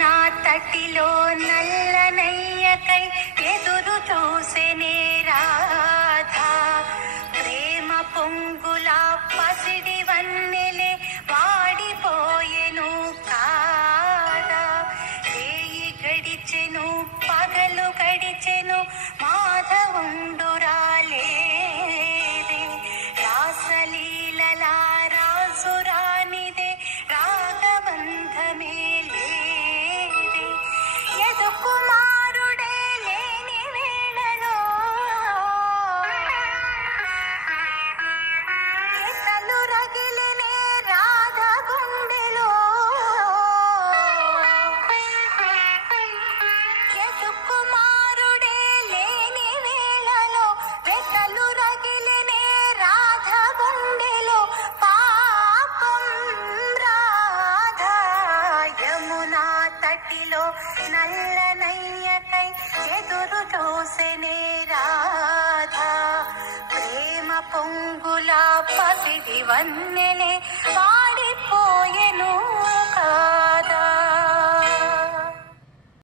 యమునా తటిలో నల్లనయ్యకై ఎదురు చూసెనే రాధా ప్రేమ పొంగుల పసిడి వన్నెలే వాడిపోయెను కాదా రేయి గడిచెను పగలు గడిచెను మాధవుండు రాలేదే రాసలీలల రాసురానిదే రాగబంధమే లేదే యదుకుమారుడే లేని వేళలో ఎతలు రగిలినే రాధ గుండెలో యదుకుమారుడే లేని వేళలో ఎతలు రగిలినే రాధ గుండెలో పాపం రాధా యమునా తటిలో నల్లనయ్యకై ఎదురు చూసెనే రాధా ప్రేమ పొంగుల పసిడి వన్నెలే